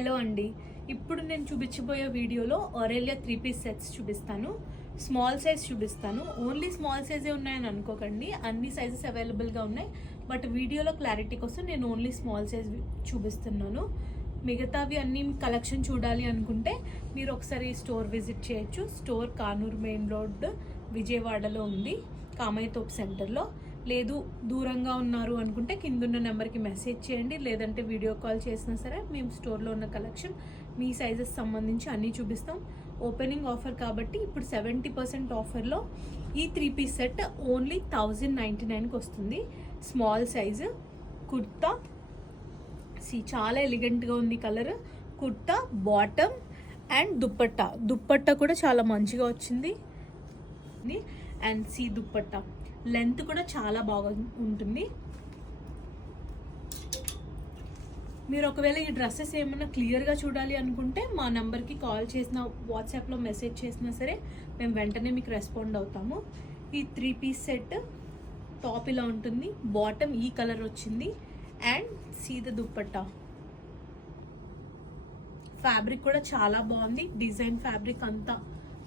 Hello అండి, ఇప్పుడు నేను చూపించబోయే వీడియోలో ఆరెలియా 3 పీస్ సెట్స్ చూపిస్తాను. స్మాల్ సైజ్ చూపిస్తాను. ఓన్లీ స్మాల్ సైజే ఉన్నాయని అనుకోకండి, అన్ని సైజెస్ అవైలబుల్గా ఉన్నాయి. బట్ వీడియోలో క్లారిటీ కోసం నేను ఓన్లీ స్మాల్ సైజ్ చూపిస్తున్నాను. మిగతావి అన్ని కలెక్షన్ చూడాలి అనుకుంటే మీరు ఒకసారి స్టోర్ విజిట్ చేయొచ్చు. స్టోర్ కానూరు మెయిన్ రోడ్ విజయవాడలో ఉంది, కామయ్య తోప్ సెంటర్లో. లేదు దూరంగా ఉన్నారు అనుకుంటే కిందున్న నెంబర్కి మెసేజ్ చేయండి, లేదంటే వీడియో కాల్ చేసినా సరే మేము స్టోర్లో ఉన్న కలెక్షన్ మీ సైజెస్ సంబంధించి అన్నీ చూపిస్తాం. ఓపెనింగ్ ఆఫర్ కాబట్టి ఇప్పుడు 70% ఆఫర్లో ఈ 3 పీస్ సెట్ ఓన్లీ 1099కి వస్తుంది. స్మాల్ సైజు కుర్తా, చాలా ఎలిగెంట్గా ఉంది colour. Kurta, bottom and dupatta కూడా చాలా మంచిగా వచ్చింది. అండ్ దుప్పట్టా లెంత్ కూడా చాలా బాగా ఉంటుంది. మీరు ఒకవేళ ఈ డ్రెస్సెస్ ఏమైనా క్లియర్గా చూడాలి అనుకుంటే మా నెంబర్కి కాల్ చేసిన, వాట్సాప్లో మెసేజ్ చేసినా సరే మేము వెంటనే మీకు రెస్పాండ్ అవుతాము. ఈ 3 పీస్ సెట్ టాప్ ఇలా ఉంటుంది, బాటమ్ ఈ కలర్ వచ్చింది అండ్ దుప్పట్టా. ఫ్యాబ్రిక్ కూడా చాలా బాగుంది, డిజైన్ ఫ్యాబ్రిక్ అంతా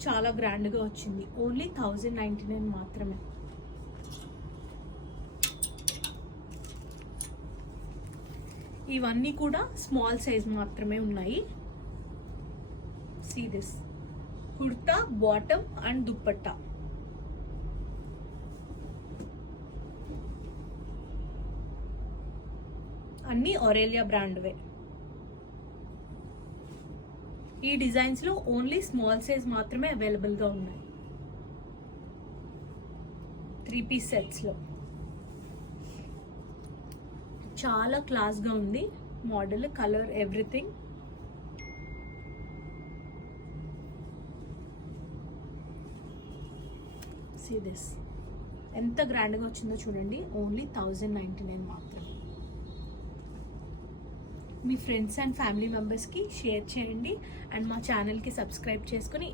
చాలా గ్రాండ్గా వచ్చింది. ఓన్లీ 1099 మాత్రమే. ఇవన్నీ కూడా స్మాల్ సైజ్ మాత్రమే ఉన్నాయి. This kurta, bottom and dupatta. అన్ని ఆరెలియా బ్రాండ్వే. ఈ డిజైన్స్ లో ఓన్లీ స్మాల్ సైజ్ మాత్రమే అవైలబుల్గా ఉన్నాయి 3 పీస్ సెట్స్ లో. చాలా క్లాస్గా ఉంది మోడల్, కలర్, ఎవ్రీథింగ్. దిస్ ఎంత గ్రాండ్గా వచ్చిందో చూడండి. ఓన్లీ 1099 మాత్రమే. మీ ఫ్రెండ్స్ అండ్ ఫ్యామిలీ మెంబర్స్కి షేర్ చేయండి అండ్ మా ఛానల్కి సబ్స్క్రైబ్ చేసుకుని